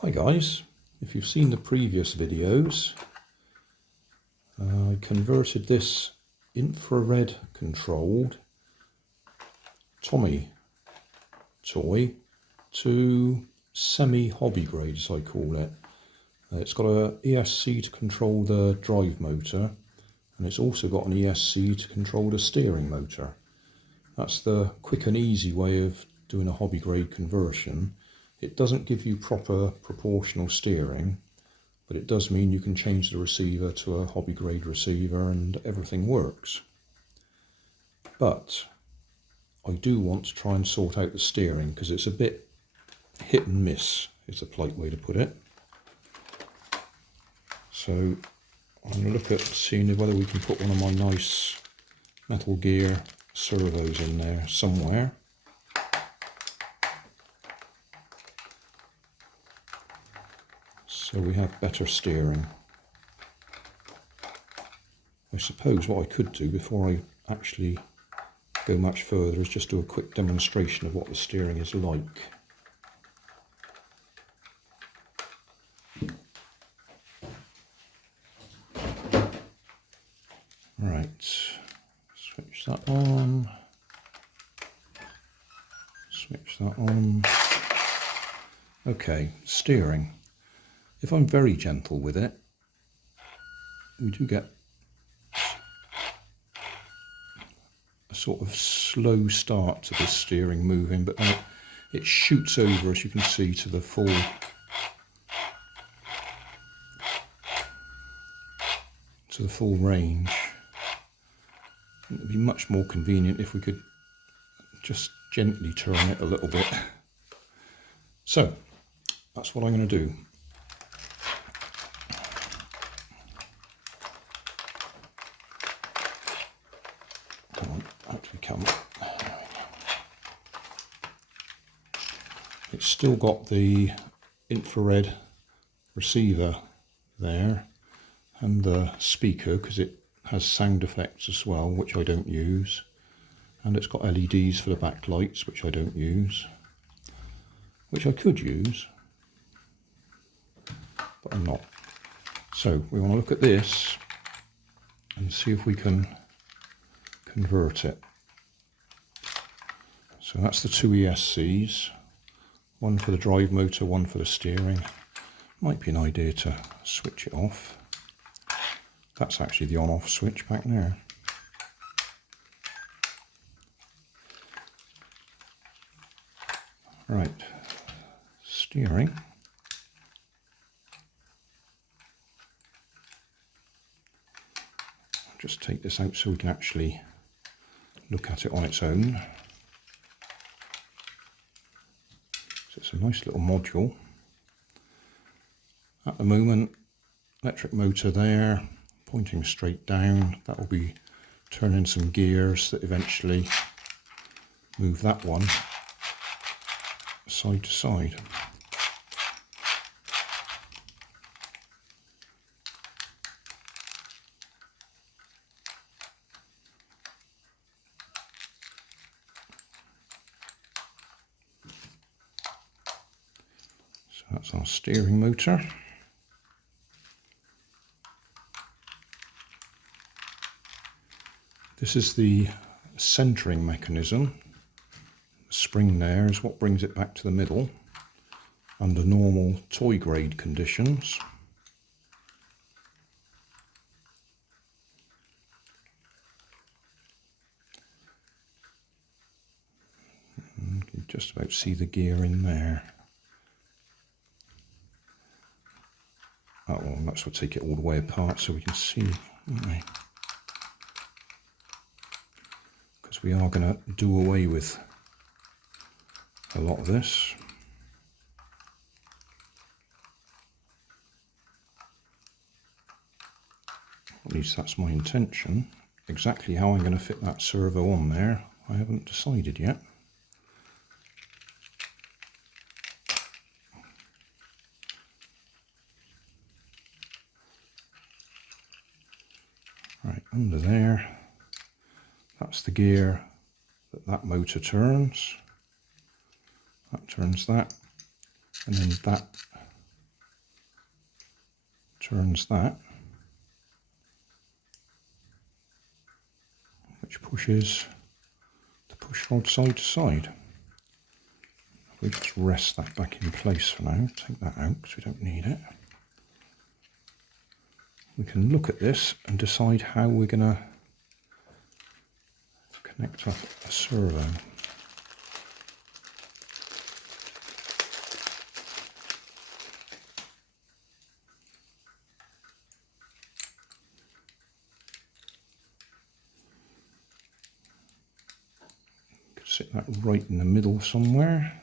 Hi guys, if you've seen the previous videos, I converted this infrared controlled TOMY toy to semi-hobby grade, as I call it. It's got a ESC to control the drive motor, and it's also got an ESC to control the steering motor. That's the quick and easy way of doing a hobby grade conversion. It doesn't give you proper proportional steering, but it does mean you can change the receiver to a hobby grade receiver and everything works. But I do want to try and sort out the steering because it's a bit hit and miss, is a polite way to put it. So I'm going to look at seeing whether we can put one of my nice Metal Gear servos in there somewhere. So we have better steering. I suppose what I could do before I actually go much further is just do a quick demonstration of what the steering is like. Right, switch that on, switch that on. Okay, steering. If I'm very gentle with it, we do get a sort of slow start to the steering moving, but then it shoots over, as you can see, to the full range. It would be much more convenient if we could just gently turn it a little bit. So that's what I'm going to do. Come on, out we come. It's still got the infrared receiver there and the speaker, because it has sound effects as well, which I don't use, and it's got LEDs for the backlights, which I don't use, which I could use, but I'm not. So we want to look at this and see if we can convert it. So that's the two ESCs, one for the drive motor, one for the steering. Might be an idea to switch it off. That's actually the on-off switch back there. Right, steering. I'll just take this out so we can actually look at it on its own. So it's a nice little module. At the moment, electric motor there, pointing straight down. That will be turning some gears that eventually move that one side to side. So that's our steering motor. This is the centering mechanism. The spring there is what brings it back to the middle under normal toy grade conditions. And you can just about see the gear in there. Oh, well, that's what take it all the way apart so we can see, won't we? Because we are going to do away with a lot of this. At least that's my intention. Exactly how I'm going to fit that servo on there, I haven't decided yet. Right, under there. That's the gear that motor turns. That turns that, and then that turns that, which pushes the push rod side to side. We just rest that back in place for now, take that out because we don't need it. We can look at this and decide how we're going to connect up a servo. Could sit that right in the middle somewhere.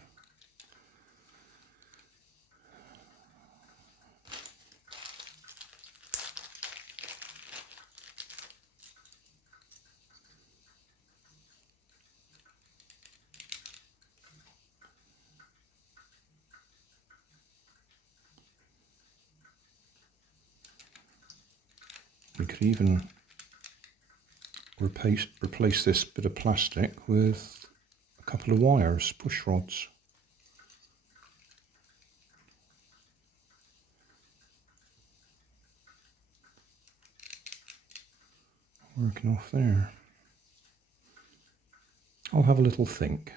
We could even replace this bit of plastic with a couple of wires, push rods. Working off there. I'll have a little think.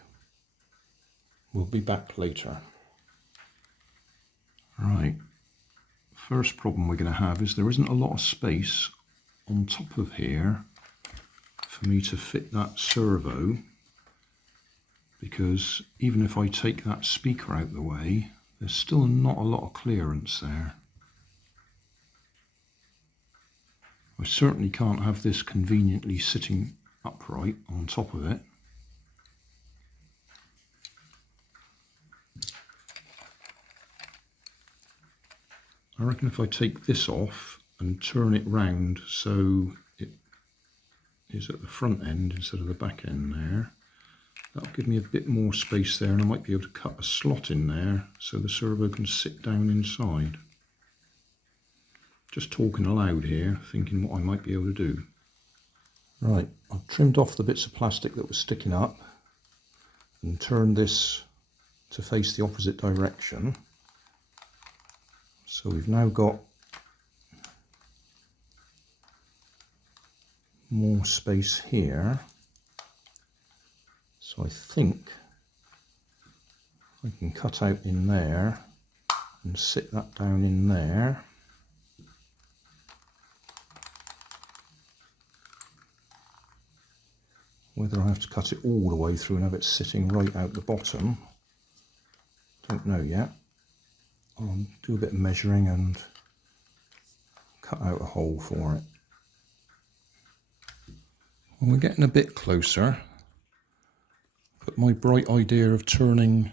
We'll be back later. Right. First problem we're going to have is there isn't a lot of space on top of here for me to fit that servo, because even if I take that speaker out the way, there's still not a lot of clearance there. I certainly can't have this conveniently sitting upright on top of it. I reckon if I take this off and turn it round so it is at the front end instead of the back end there, that'll give me a bit more space there, and I might be able to cut a slot in there so the servo can sit down inside. Just talking aloud here, thinking what I might be able to do. Right, I've trimmed off the bits of plastic that was sticking up and turned this to face the opposite direction. So we've now got more space here. So I think I can cut out in there and sit that down in there. Whether I have to cut it all the way through and have it sitting right out the bottom, don't know yet. I'll do a bit of measuring and cut out a hole for it. When we're getting a bit closer, but my bright idea of turning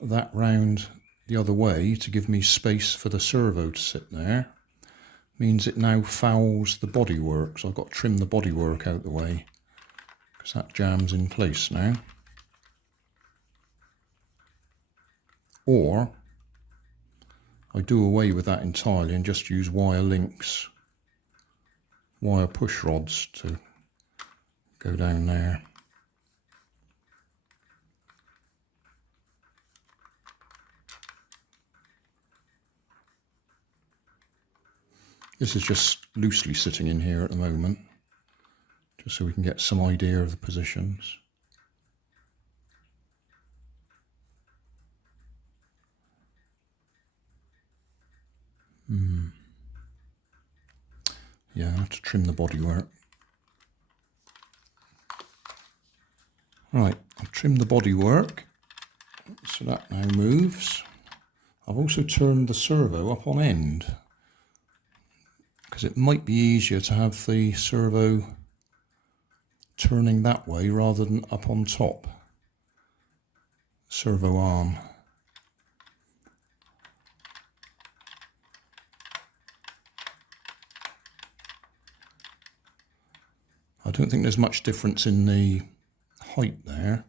that round the other way to give me space for the servo to sit there means it now fouls the bodywork, so I've got to trim the bodywork out the way because that jams in place now. Or I do away with that entirely and just use wire links, wire push rods to go down there. This is just loosely sitting in here at the moment, just so we can get some idea of the positions. Yeah, I have to trim the bodywork. Right, I've trimmed the bodywork, so that now moves. I've also turned the servo up on end, because it might be easier to have the servo turning that way rather than up on top. Servo arm. I don't think there's much difference in the height there,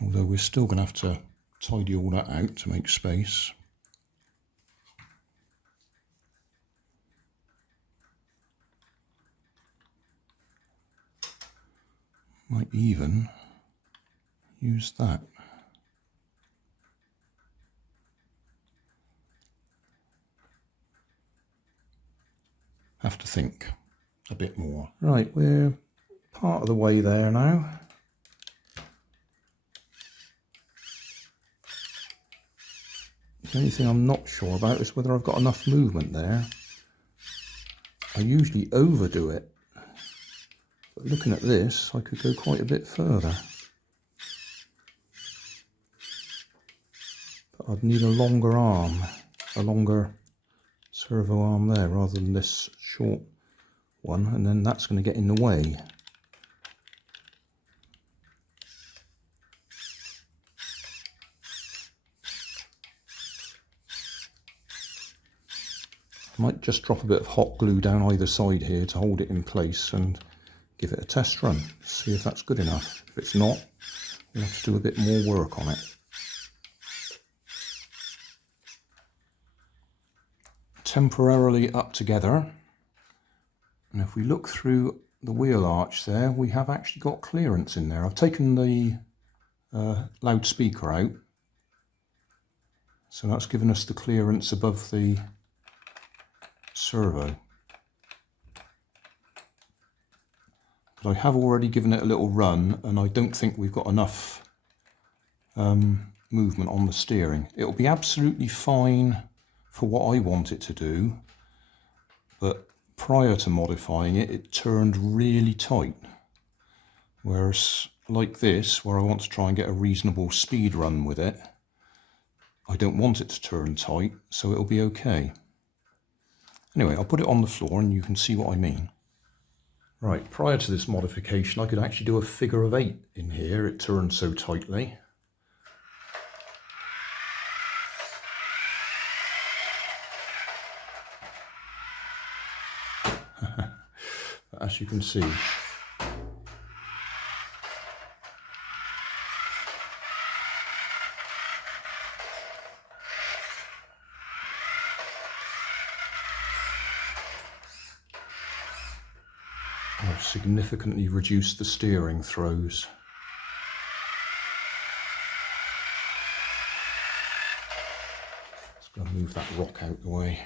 although we're still going to have to tidy all that out to make space. Might even use that. have to think a bit more. Right, we're part of the way there now. The only thing I'm not sure about is whether I've got enough movement there. I usually overdo it, but looking at this, I could go quite a bit further. But I'd need a longer arm, a longer servo arm there rather than this short one, and then that's going to get in the way. I might just drop a bit of hot glue down either side here to hold it in place and give it a test run, see if that's good enough. If it's not, we'll have to do a bit more work on it. Temporarily up together, and if we look through the wheel arch there, we have actually got clearance in there. I've taken the loudspeaker out, so that's given us the clearance above the servo. But I have already given it a little run, and I don't think we've got enough movement on the steering. It'll be absolutely fine for what I want it to do, but prior to modifying it, it turned really tight. Whereas like this, where I want to try and get a reasonable speed run with it, I don't want it to turn tight, so it'll be okay. Anyway, I'll put it on the floor and you can see what I mean. Right, prior to this modification, I could actually do a figure of 8 in here. It turned so tightly. As you can see, I've significantly reduced the steering throws. Just going to move that rock out the way.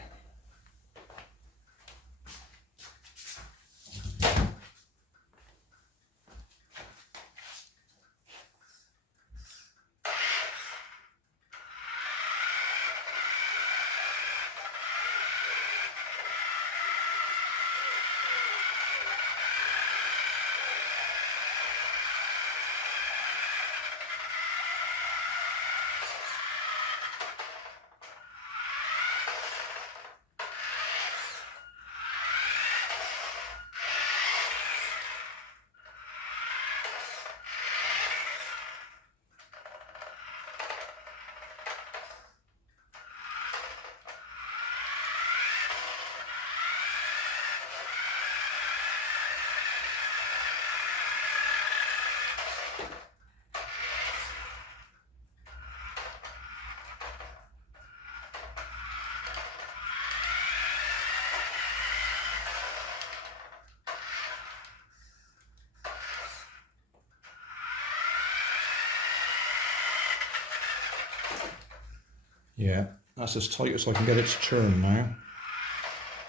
Yeah, that's as tight as I can get it to turn now.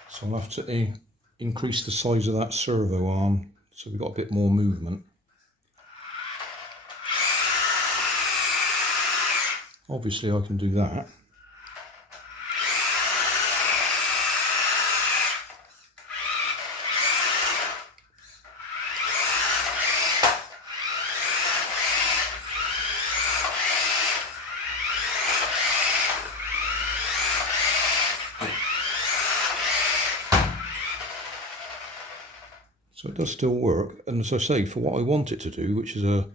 So I'll have to increase the size of that servo arm so we've got a bit more movement. Obviously I can do that. So it does still work, and as I say, for what I want it to do, which is a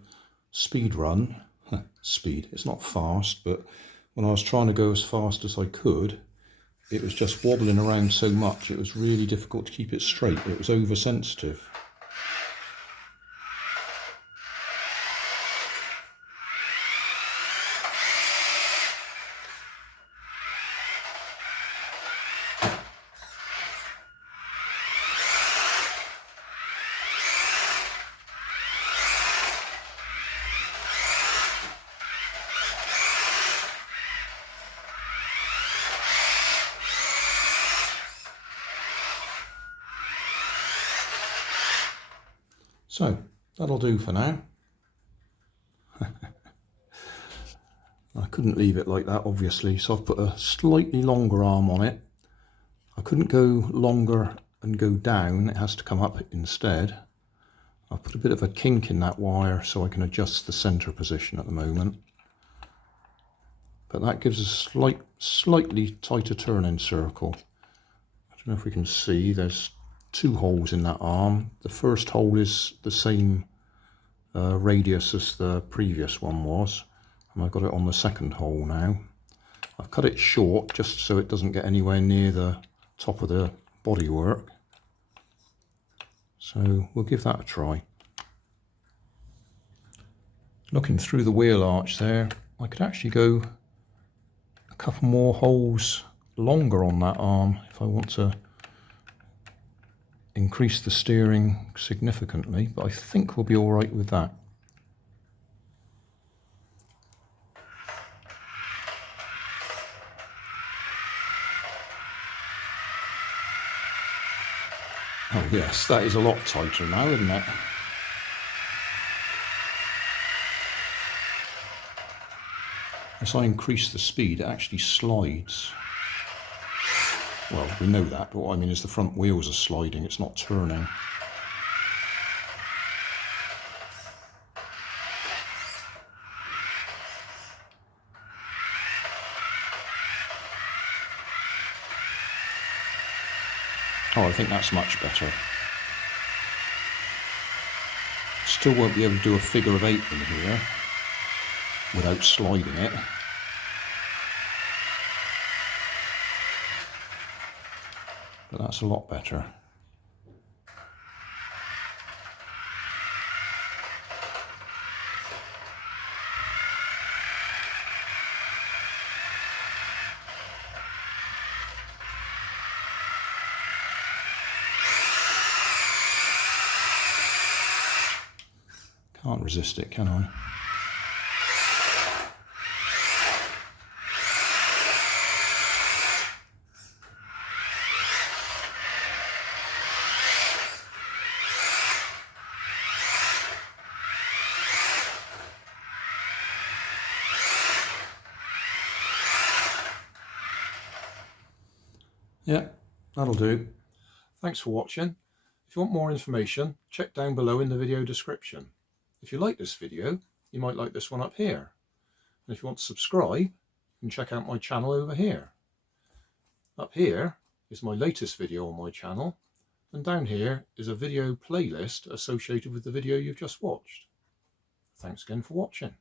speed run, speed, it's not fast, but when I was trying to go as fast as I could, it was just wobbling around so much, it was really difficult to keep it straight. It was oversensitive. So that'll do for now. I couldn't leave it like that, obviously, so I've put a slightly longer arm on it. I couldn't go longer and go down, it has to come up instead. I've put a bit of a kink in that wire so I can adjust the center position at the moment. But that gives a slightly tighter turning circle. I don't know if we can see, there's 2 holes in that arm. The first hole is the same radius as the previous one was. And I've got it on the second hole now. I've cut it short just so it doesn't get anywhere near the top of the bodywork. So we'll give that a try. Looking through the wheel arch there, I could actually go a couple more holes longer on that arm if I want to increase the steering significantly, but I think we'll be all right with that. Oh yes, that is a lot tighter now, isn't it? As I increase the speed, it actually slides. Well, we know that, but what I mean is the front wheels are sliding, it's not turning. Oh, I think that's much better. Still won't be able to do a figure of 8 in here without sliding it. But that's a lot better. Can't resist it, can I? Yeah, that'll do. Thanks for watching. If you want more information, check down below in the video description. If you like this video, you might like this one up here. And if you want to subscribe, you can check out my channel over here. Up here is my latest video on my channel, and down here is a video playlist associated with the video you've just watched. Thanks again for watching.